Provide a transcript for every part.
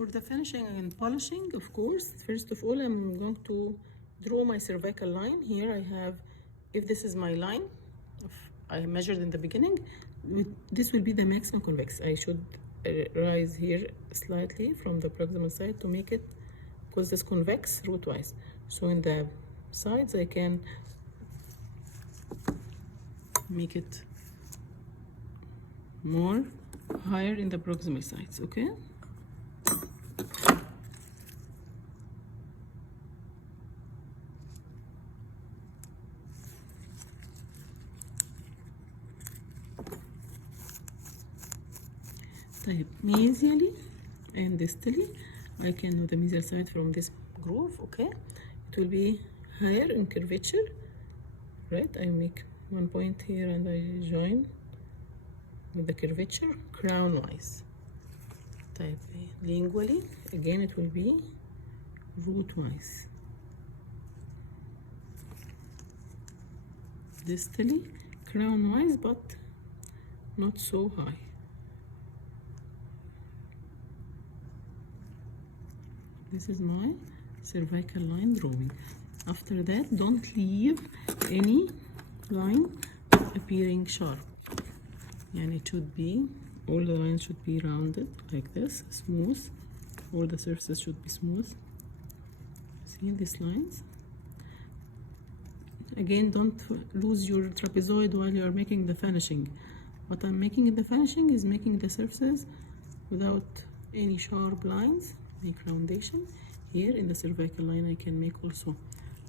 For the finishing and polishing, of course, first of all, I'm going to draw my cervical line. Here I have, if this is my line, I measured in the beginning, this will be the maximum convex. I should rise here slightly from the proximal side to make it, because this convex root-wise. So in the sides, I can make it more higher in the proximal sides, okay? Type mesially and distally. I can do the mesial side from this groove, okay? It will be higher in curvature, right? I make one point here and I join with the curvature crown-wise. Type lingually, again it will be root-wise. Distally, crown-wise, but not so high. This is my cervical line drawing. After that, don't leave any line appearing sharp. And it should be, all the lines should be rounded like this, smooth. All the surfaces should be smooth. See these lines? Again, don't lose your trapezoid while you are making the finishing. What I'm making in the finishing is making the surfaces without any sharp lines. Make roundation. Here in the cervical line I can make also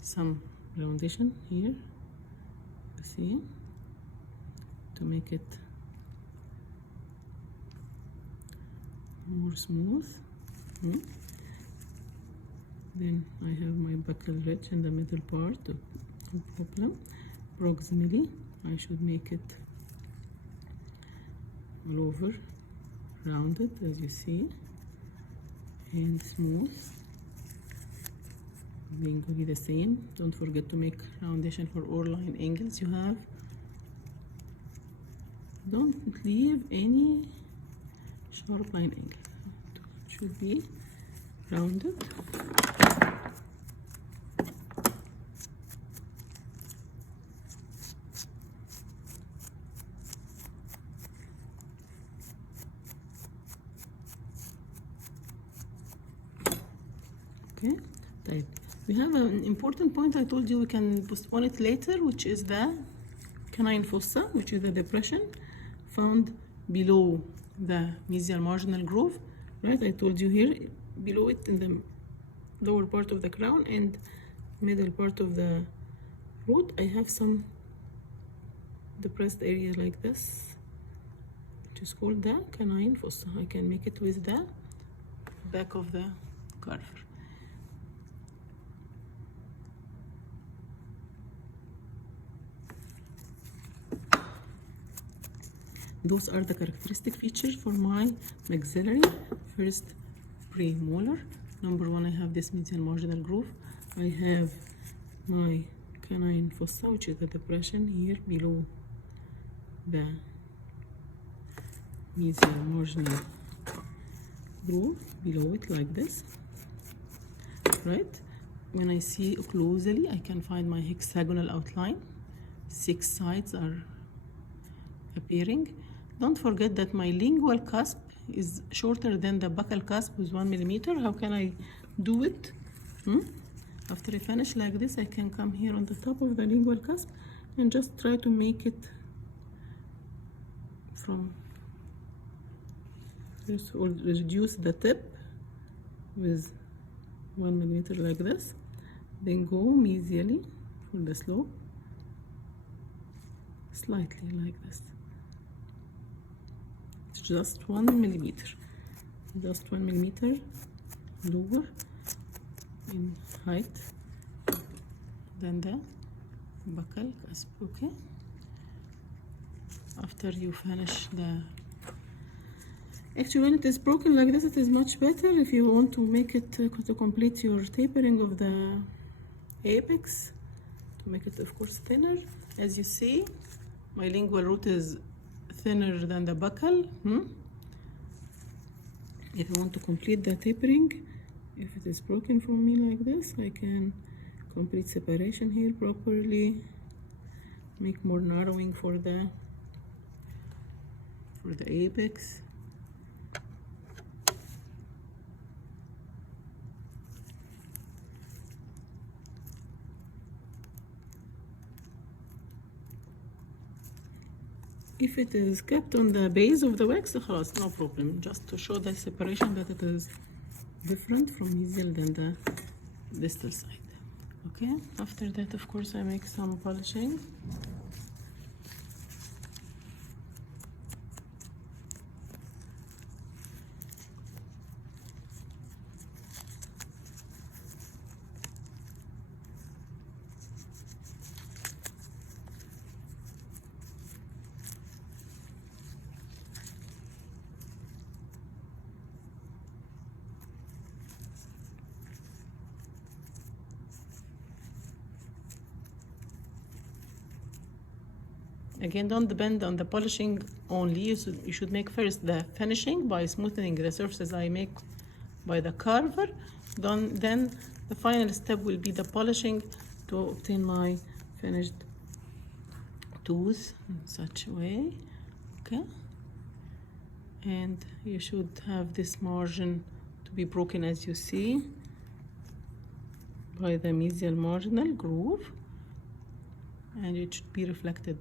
some roundation here, see, to make it more smooth. Then I have my buccal ridge in the middle part, no problem. Proximally I should make it all over rounded, as you see, and smooth. Lingually the same. Don't forget to make roundation for all line angles you have. Don't leave any sharp line angle. It should be rounded. Okay, type. We have an important point I told you we can postpone it later, which is the canine fossa, which is the depression found below the mesial marginal groove, right? I told you here, below it in the lower part of the crown and middle part of the root, I have some depressed area like this, which is called the canine fossa. I can make it with the back of the carver. Those are the characteristic features for my maxillary. First, premolar. Number one, I have this mesial marginal groove. I have my canine fossa, which is the depression here below the mesial marginal groove, below it like this, right? When I see closely, I can find my hexagonal outline. 6 sides are appearing. Don't forget that my lingual cusp is shorter than the buccal cusp with 1 millimeter. How can I do it? After I finish like this, I can come here on the top of the lingual cusp and just try to make it from this, or reduce the tip with 1 millimeter like this. Then go mesially for the slope, slightly like this. It's just 1 millimeter, just 1 millimeter lower in height than the buccal cusp. Okay, after you finish the, actually when it is broken like this, it is much better. If you want to make it to complete your tapering of the apex, to make it of course thinner. As you see, my lingual root is thinner than the buccal. If I want to complete the tapering, if it is broken from me like this, I can complete separation here properly, make more narrowing for the apex. If it is kept on the base of the wax, خلاص, no problem. Just to show the separation that it is different from mesial than the distal side. Okay, after that, of course, I make some polishing. Again, don't depend on the polishing only. You should make first the finishing by smoothing the surfaces I make by the carver. Then the final step will be the polishing to obtain my finished tooth in such a way. Okay, and you should have this margin to be broken, as you see, by the mesial marginal groove, and it should be reflected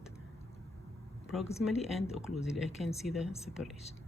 proximally and occlusally. I can see the separation.